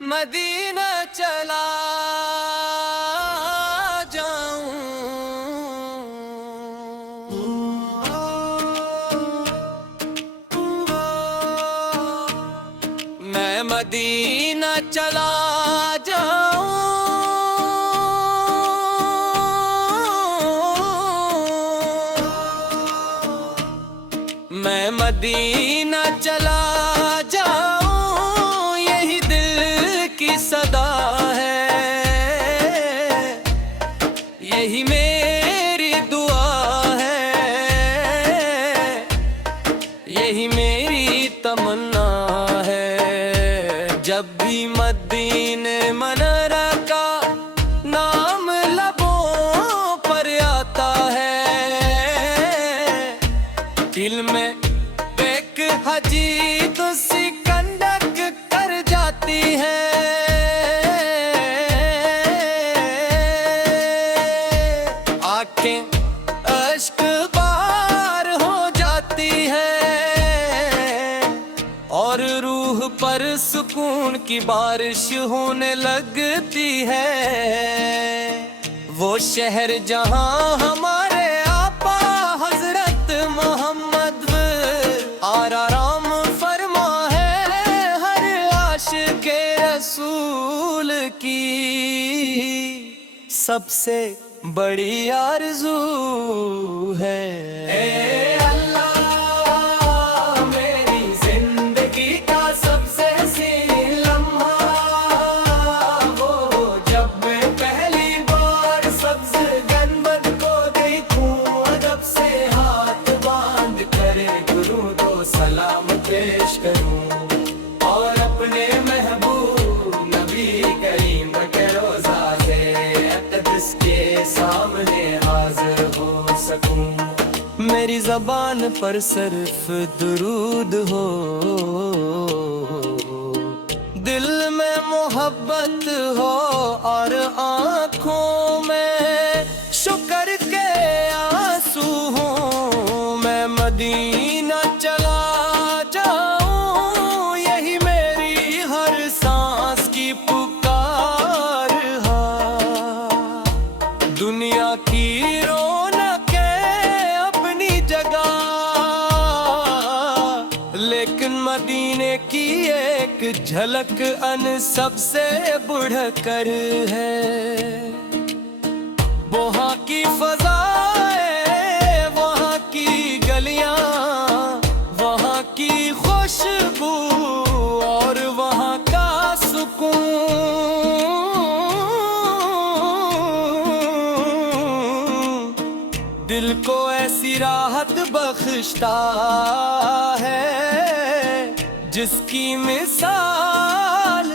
مدینہ چلا جاؤں، میں مدینہ چلا جاؤں، میں مدینہ چلا جاؤں، یہی دل کی صدا ہے، یہی میری دعا ہے، یہی میری تمنا ہے۔ جب بھی مدینہ منورہ کا نام لبوں پر آتا ہے، دل میں ایک عجیب سی کنڈک کر جاتی ہے، آنکھیں اشک بار ہو جاتی ہے، اور روح پر سکون کی بارش ہونے لگتی ہے۔ وہ شہر جہاں ہمارے آقا حضرت محمد آرام فرما ہے، ہر عاشق رسول کی سب سے بڑی آرزو ہے۔ اے اللہ میری زندگی کا سب سے حسین لمحہ وہ جب میں پہلی بار سبز گنبد کو دیکھوں، ادب سے ہاتھ باندھ کر درود و سلام پیش کروں، اور اپنے محبوب نبی کریم کے روضہ سے اقدس کے سامنے حاضر ہو سکوں۔ میری زبان پر صرف درود ہو، دل میں محبت ہو، اور آنکھوں میں شکر کے آنسو ہوں۔ میں مدینہ چلا جاؤں، یہی میری ہر سانس کی پکار ہے۔ دنیا کی رونقیں اپنی جگہ، لیکن مدینے کی ایک جھلک ان سب سے بڑھ کر ہے۔ وہاں کی فضائیں، وہاں کی گلیاں، وہاں کی خوشبو، اور وہاں کا سکون دل کو ایسی راحت بخشتا ہے، جس کی مثال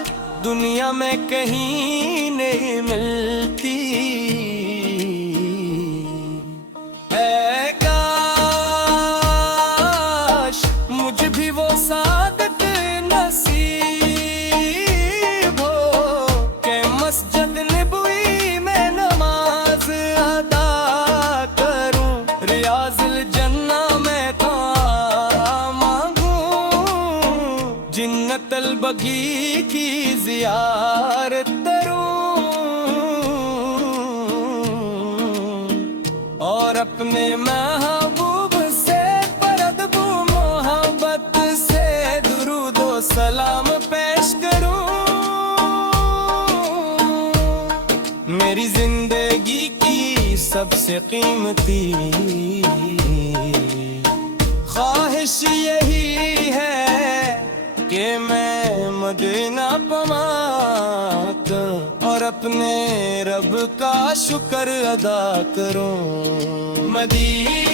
دنیا میں کہیں نہیں ملتی۔ اے کاش مجھ بھی وہ سعادت نصیب ہو کہ مسجد نبوی میں نماز ادا کروں، ریاض الجنہ میں دعا مانگوں، جنت البقیع کی زیارت کروں، اور اپنے محبوب سے پردب محبت سے درود و سلام پیش کروں۔ میری زندگی کی سب سے قیمتی خواہش یہی ہے کہ میں مدینہ پمات اور اپنے رب کا شکر ادا کروں۔ مدینہ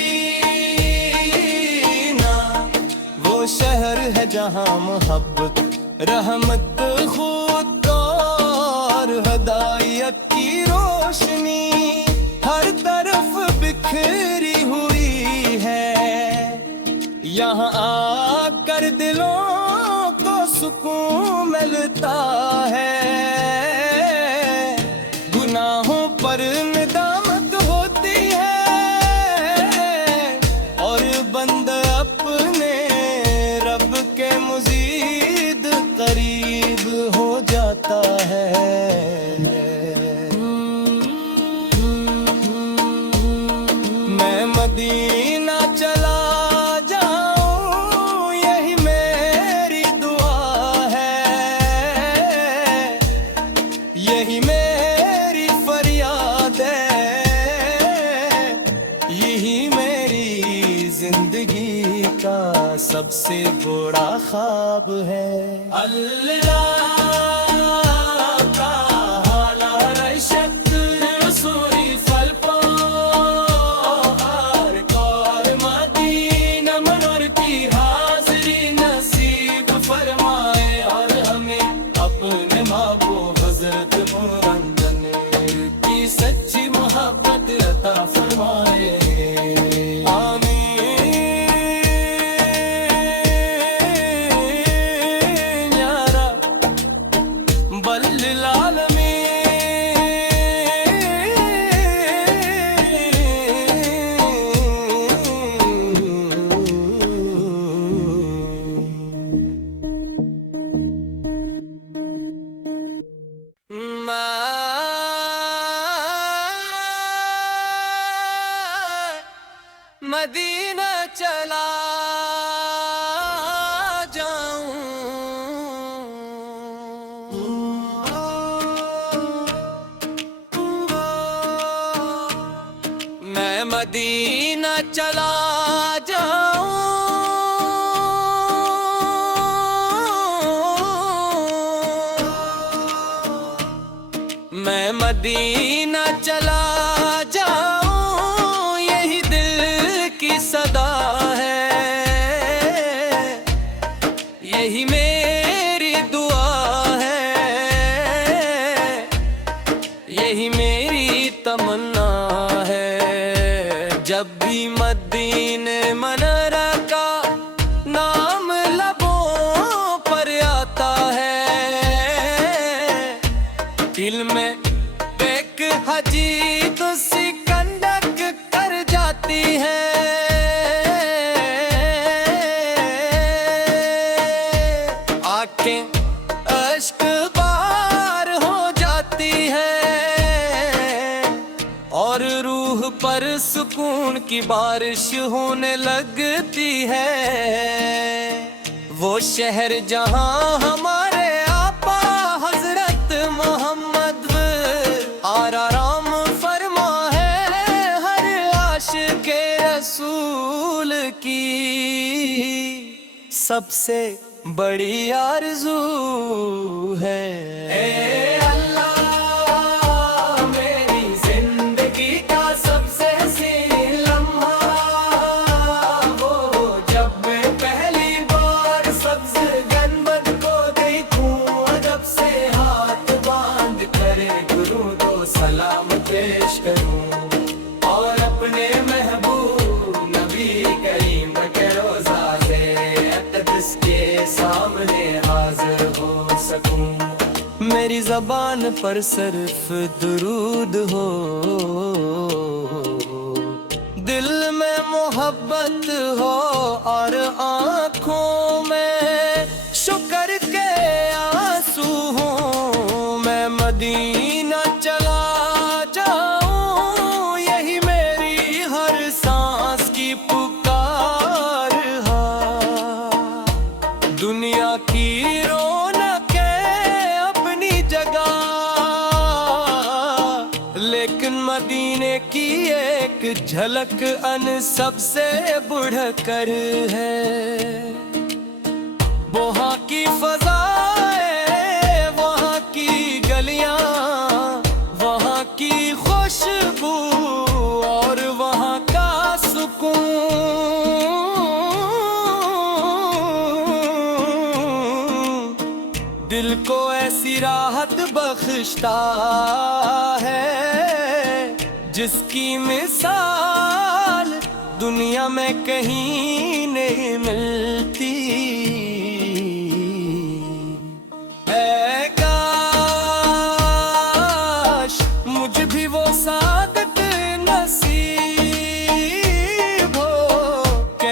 وہ شہر ہے جہاں محبت، رحمت، خود اور ہدایت کی روشنی ہر طرف بکھری ہوئی ہے۔ یہاں آ کر دلوں کو سکون ملتا ہے، گناہوں پر ندامت ہوتی ہے، اور بند اپنے رب کے مزید قریب ہو جاتا ہے۔ میں مدینہ چلا جاؤں یہی میری دعا ہے، یہی میری فریاد ہے، یہی میری زندگی کا سب سے بڑا خواب ہے۔ اللہ سچی محبت عطا فرمائے، آمین یا رب بل مدینہ چلا جاؤں، میں مدینہ چلا جاؤں، میں مدینہ چلا جاؤں، یہی دل کی صدا ہے، یہی میری دعا ہے، یہی میری تمنا ہے۔ جب بھی مدینہ منورہ کا نام لبوں پر آتا ہے، دل میں ایک عجیب سی کنڈک کر جاتی ہے، آنکھیں اشک بار ہو جاتی ہے، اور روح پر سکون کی بارش ہونے لگتی ہے۔ وہ شہر جہاں ہمارے آقا حضرت محمد آرام فرما ہے، ہر عاشق رسول کی سب سے بڑی آرزو ہے۔ اے اللہ میری زندگی کا سب سے حسین لمحہ وہ جب میں پہلی بار سبز گنبد کو دیکھوں، ادب سے ہاتھ باندھ کر درود و سلام پیش کروں، اور اپنے محبوب نبی کریم کے روضہ سے اقدس کے سامنے حاضر ہو سکوں۔ میری زبان پر صرف درود ہو، دل میں محبت ہو، اور آنکھوں میں شکر کے آنسو ہوں۔ میں مدینہ چلا جاؤں، یہی میری ہر سانس کی پکار ہے۔ دنیا کی رونقیں اپنی جگہ، لیکن مدینے کی ایک جھلک ان سب سے بڑھ کر ہے۔ وہاں کی فضائیں، وہاں کی گلیاں، وہاں کی خوشبو، اور وہاں کا سکون دل کو ایسی راحت بخشتا ہے جس کی مثال دنیا میں کہیں نہیں ملتی۔ اے کاش مجھ بھی وہ سعادت نصیب ہو کہ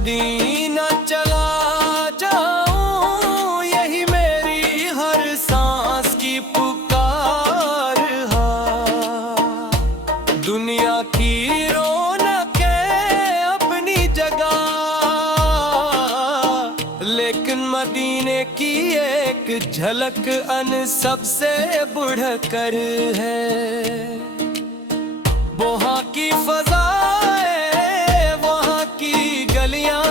مدینہ چلا جاؤں، یہی میری ہر سانس کی پکار ہے۔ دنیا کی رونقیں اپنی جگہ، لیکن مدینے کی ایک جھلک ان سب سے بڑھ کر ہے۔ وہاں کی فضائیں، وہاں کی گلیاں،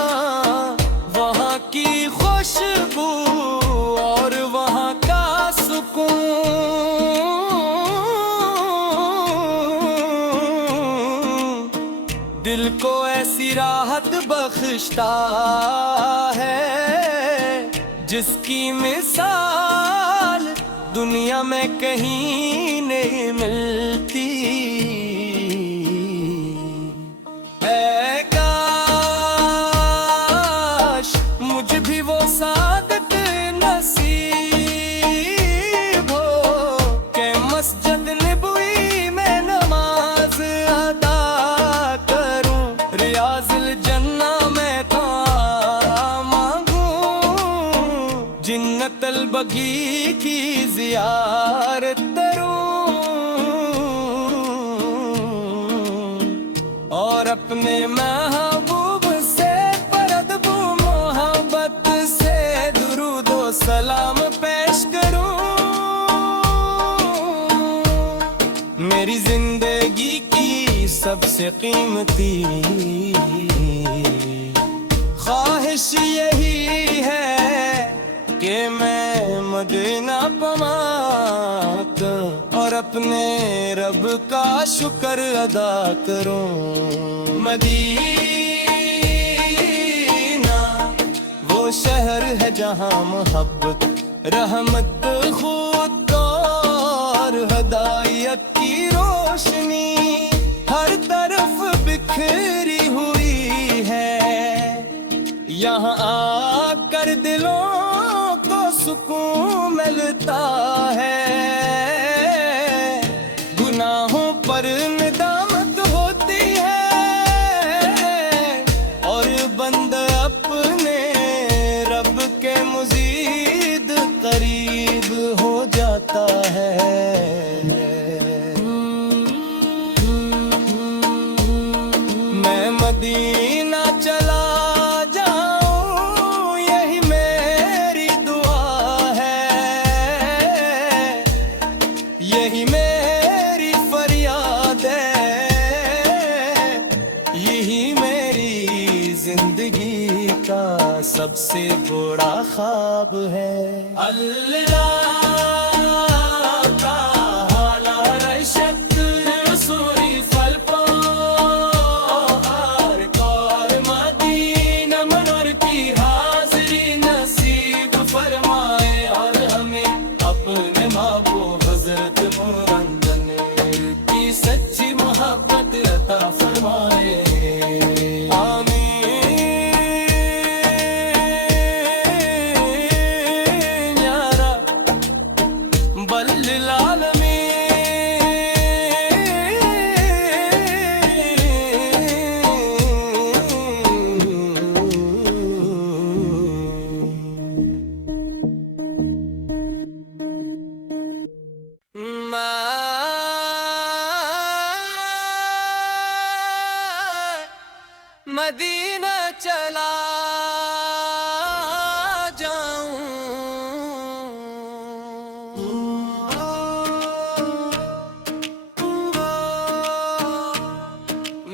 وہاں کی خوشبو اور وہاں کا سکون دل کو ایسی راحت بخشتا ہے جس کی مثال دنیا میں کہیں نہیں ملتی۔ اے کاش مجھ بھی وہ سعادت نصیب ہو کہ مسجد نبوی میں نماز ادا کروں، ریاض الجنہ میں تو مانگوں، جنت البقیع کی زیارت کروں، اور اپنے محبوب سے پردب محبت سے درود و سلام پیش کروں۔ میری زندگی کی سب سے قیمتی خواہش یہی ہے کہ میں مدینہ پماتا اور اپنے رب کا شکر ادا کروں۔ مدینہ وہ شہر ہے جہاں محبت، رحمت، خود اور ہدایت کی روشنی ہر طرف بکھری ہوئی ہے۔ یہاں آ کر دلوں کو سکون ملتا ہے، گناہوں پر ندامت ہوتی ہے، اور بندہ اپنے رب کے مزید قریب ہو جاتا ہے۔ میں مدینہ چلا جاؤں، یہی میری دعا ہے، یہی میری فریاد ہے، یہی میری زندگی کا سب سے بڑا خواب ہے۔ اللہ سچی محبت عطا فرمائے، آمین یا رب بل مدینہ چلا جاؤں،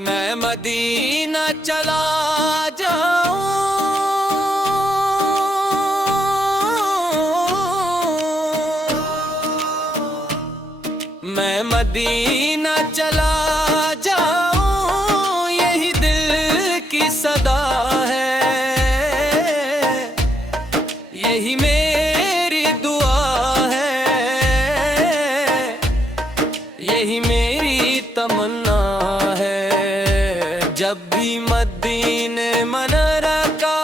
میں مدینہ چلا جاؤں، میں مدینہ چلا جاؤں، یہی دل کی صدا ہے، یہی میری دعا ہے، یہی میری تمنا ہے۔ جب بھی مدینہ منورہ کا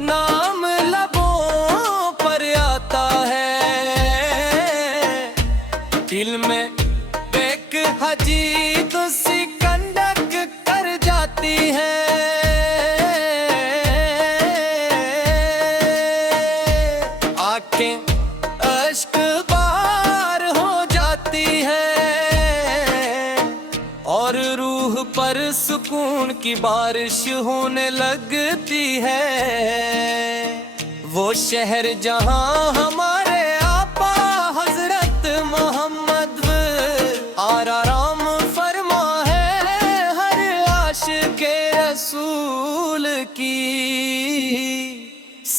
نام لبوں پر آتا ہے، دل میں ایک حجی سی کنڈک کر جاتی ہے، کی بارش ہونے لگتی ہے، وہ شہر جہاں ہمارے آقا حضرت محمد آرام فرما ہے ہر عاشق رسول کی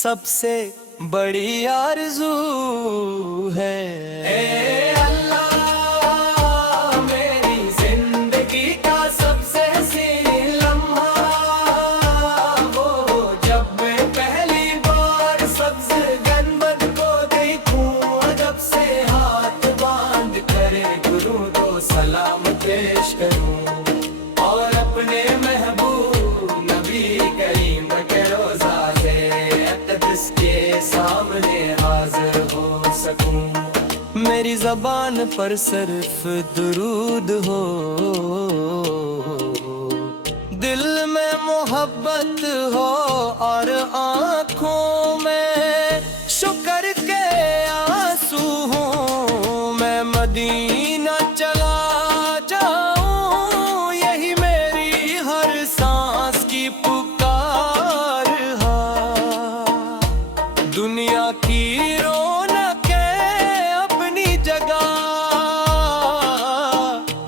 سب سے بڑی آرزو ہے۔ اے اللہ میری زندگی کا سب سے حسین لمحہ وہ جب میں پہلی بار سبز گنبد کو دیکھوں، ادب سے ہاتھ باندھ کر درود و سلام پیش کروں اور اپنے محبوب نبی کریم کے روضہ سے اقدس کے سامنے حاضر ہو سکوں۔ میری زبان پر صرف درود ہو، دل میں محبت ہو اور آنکھوں میں شکر کے آنسو ہوں، میں مدینہ چلا جاؤں یہی میری ہر سانس کی پکار ہے۔ دنیا کی رونقیں اپنی جگہ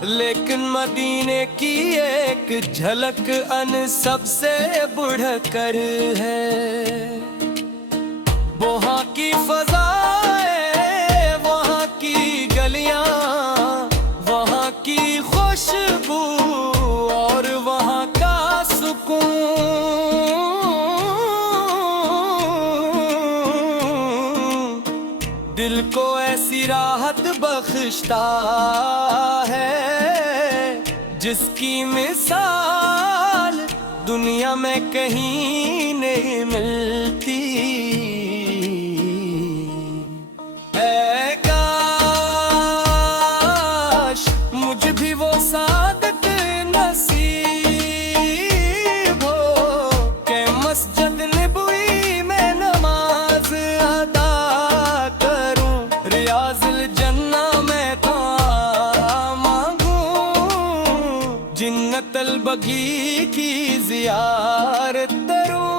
لیکن مدینے کی ایک جھلک ان سب سے بڑھ کر ہے۔ وہاں کی فضائیں، وہاں کی گلیاں، وہاں کی خوشبو اور وہاں کا سکون دل کو ایسی راحت بخشتا ہے جس کی مثال دنیا میں کہیں نہیں ملتی۔ اے کاش مجھ بھی وہ سعادت نصیب ہو کہ مسجد نبوی میں نماز ادا کروں، ریاض الجنہ میں دعا مانگوں، جنت البقیع کی زیارت کروں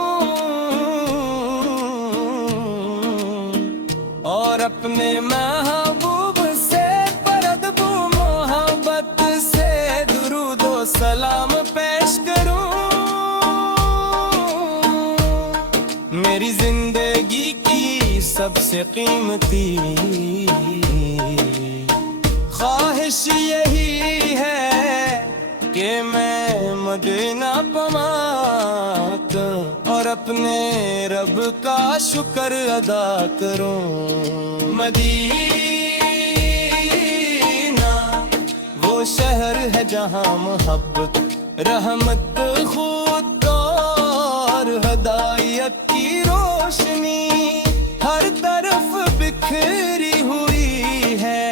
اور اپنے محبوب سے پردب محبت سے درود و سلام پیش کروں۔ میری زندگی کی سب سے قیمتی خواہش یہی ہے کہ میں مدینہ پماتا اور اپنے رب کا شکر ادا کروں۔ مدینہ وہ شہر ہے جہاں محبت، رحمت، خود اور ہدایت کی روشنی ہر طرف بکھری ہوئی ہے۔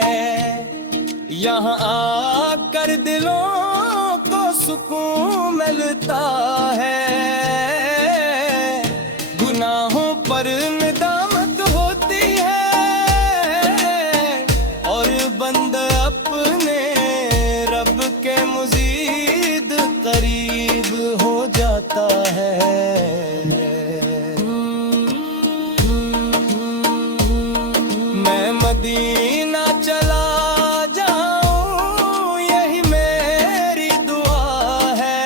یہاں آ کر دلوں کو سکون ملتا ہے، گناہوں پر ندامت ہوتی ہے اور بندہ اپنے رب کے مزید قریب ہو جاتا ہے۔ میں مدینہ چلا جاؤں یہی میری دعا ہے،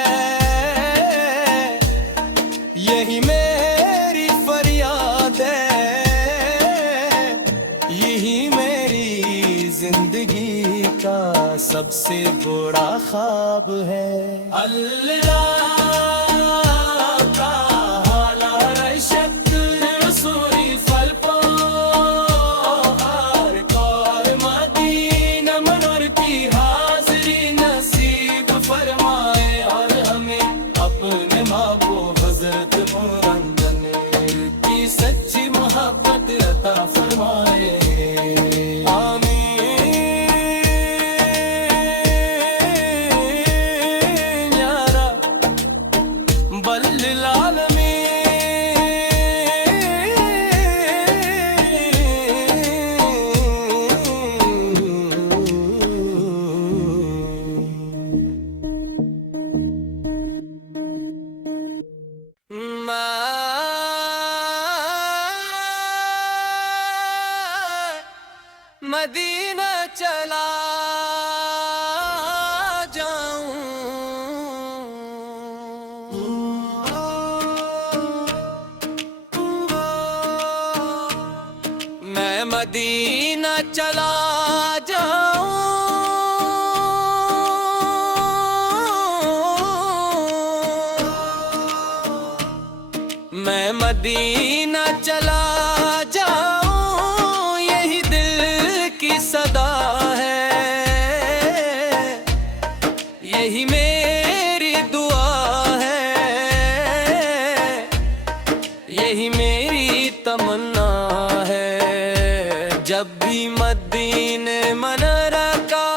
یہی میری فریاد ہے، یہی میری زندگی کا سب سے بڑا خواب ہے۔ اللہ سچی محبت عطا فرمائے، آمین یا رب۔ مدینہ چلا جاؤں، میں مدینہ چلا جاؤں، میں مدینہ چلا جاؤں، یہی دل کی صدا ہے، یہی میری دعا ہے، یہی میری تمنا ہے، جب بھی مدینہ منورہ کا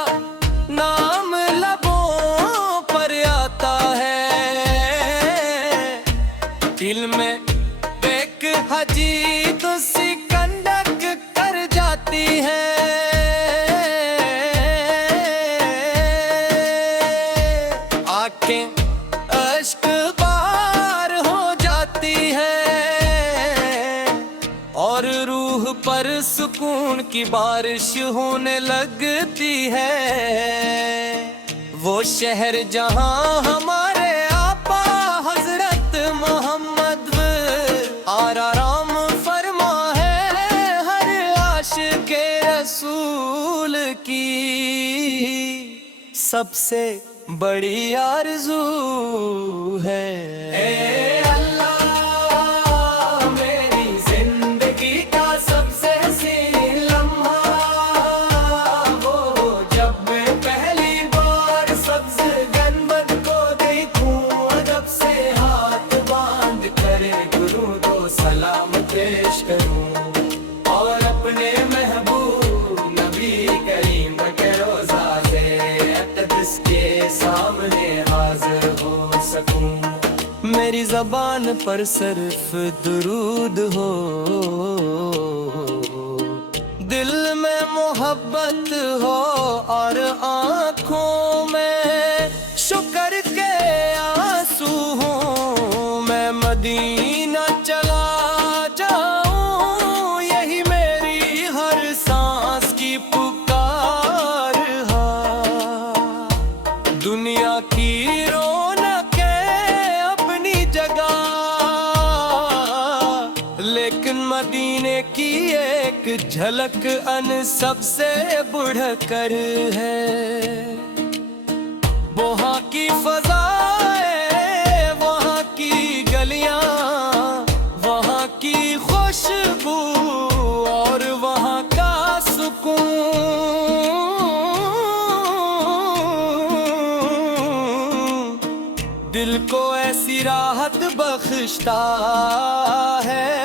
نام لبوں پر آتا ہے، دل میں ایک عجیب سی کنڈک کر جاتی ہے، آنکھیں اشک بار ہو جاتی ہے، اور روح پر سکون کی بارش ہونے لگتی ہے، وہ شہر جہاں ہمارے آقا حضرت محمد آرام فرما ہے، ہر عاشق رسول کی سب سے بڑی آرزو ہے۔ اے اللہ میری زندگی کا سب سے حسین لمحہ وہ جب میں پہلی بار سبز گنبد کو دیکھوں، ادب سے ہاتھ باندھ کر درود و سلام پیش کروں، اور اپنے محبوب نبی کریم کے روضہ سے اقدس کے سامنے حاضر ہو سکوں، میری زبان پر صرف درود ہو، دل میں محبت ہو، اور آنکھوں میں شکر کے آنسو ہوں، میں مدینہ چلا جاؤں، یہی میری ہر سانس کی پکار ہے، دنیا کی رونقیں اپنی جگہ، لیکن مدینے کی ایک جھلک ان سب سے بڑھ کر ہے، وہاں کی فضائیں، وہاں کی گلیاں، وہاں کی خوشبو، اور وہاں کا سکون، دل کو ایسی راحت بخشتا ہے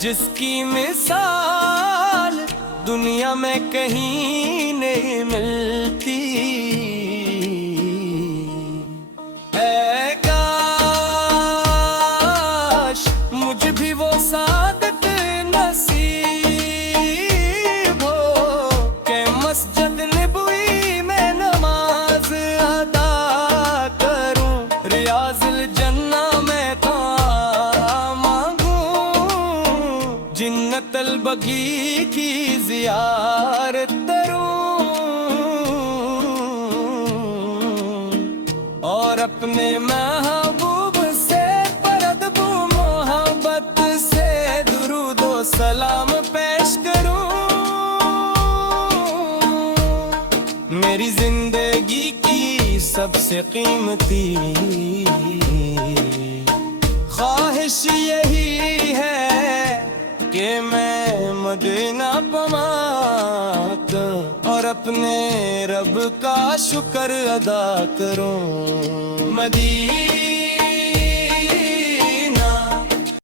جس کی مثال دنیا میں کہیں نہیں ملتی، اے کاش مجھ بھی وہ سعادت نصیب ہو کہ مسجد نبوی میں نماز ادا کروں، ریاض الجنہ میں تو مانگوں، جنت البقیع کی زیارت کروں، اور اپنے محبوب سے پردب محبت سے درود و سلام پیش کروں، میری زندگی کی سب سے قیمتی خواہش یہی ہے کہ میں مدینہ پمات اور اپنے رب کا شکر ادا کروں، مدینہ